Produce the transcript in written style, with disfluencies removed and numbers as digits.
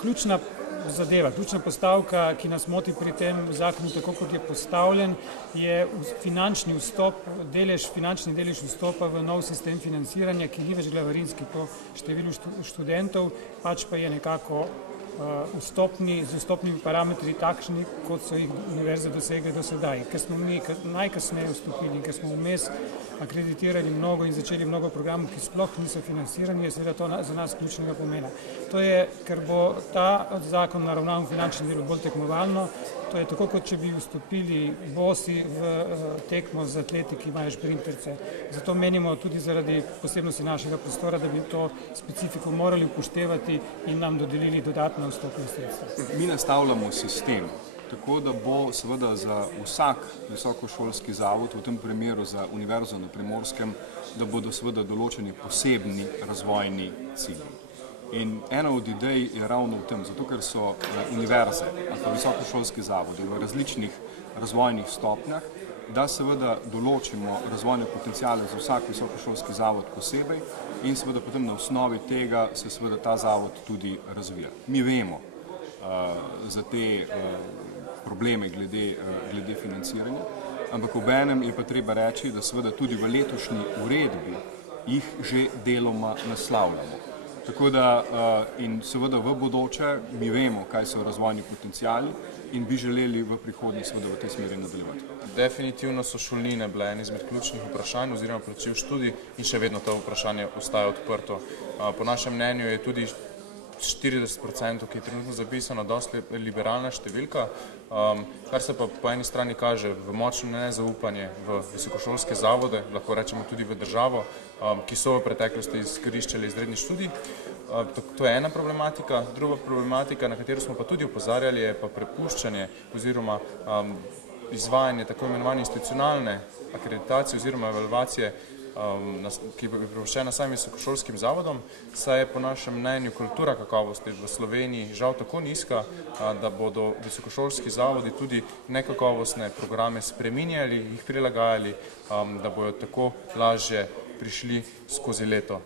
Ključna zadeva, ključna postavka, ki nas moti pri tem zakonu, tako kot je postavljen, je finančni delež vstopa v nov sistem financiranja, ki ni več glavarinski po številu študentov, pač pa je nekako z vstopnimi parametri takšni, kot so jih univerze dosegle do sedaj. Ker smo mi najkasneje vstopili, ker smo vmes akreditirali mnogo in začeli mnogo programov, ki sploh niso financirani, je seveda to za nas ključnega pomena. To je, ker bo ta zakon naravnal finančni del bolj tekmovalno, to je tako, kot če bi vstopili bosi v tekmo z atleti, ki imajo šprinterce. Zato menimo tudi zaradi posebnosti našega prostora, da bi to specifiko morali upoštevati in nam dodelili dodatna vstopna sredstva. Mi nastavljamo sistem, tako da bo seveda za vsak visokošolski zavod, v tem primeru za Univerzo na Primorskem, da bodo seveda določeni posebni razvojni cilji. In ena od idej je ravno v tem, zato ker so univerze ali pa visokošolski zavodi v različnih razvojnih stopnjah, da seveda določimo razvojne potenciale za vsak visokošolski zavod posebej in seveda potem na osnovi tega se seveda ta zavod tudi razvija. Mi vemo za te probleme glede financiranja, ampak obenem je pa treba reči, da seveda tudi v letošnji uredbi jih že deloma naslavljamo. Tako da in seveda v bodoče mi vemo, kaj so razvojni potenciali in bi želeli v prihodnje seveda v tej smeri nadaljevati. Definitivno so šolnine bile eno izmed ključnih vprašanj oziroma plačil študij in še vedno to vprašanje ostaja odprto. Po našem mnenju je tudi 40%, ki je trenutno zapisano, dosti liberalna številka, kar se pa po eni strani kaže v močno nezaupanje v visokošolske zavode, lahko rečemo tudi v državo, ki so v preteklosti izkoriščali izredni študij. To je ena problematika. Druga problematika, na katero smo pa tudi opozarjali, je pa prepuščanje oziroma izvajanje tako imenovane institucionalne akreditacije oziroma evalvacije, ki je prepuščena samim visokošolskim zavodom, saj je po našem mnenju kultura kakovosti v Sloveniji žal tako nizka, da bodo visokošolski zavodi tudi nekakovostne programe spreminjali, jih prilagajali, da bodo tako lažje prišli skozi leto.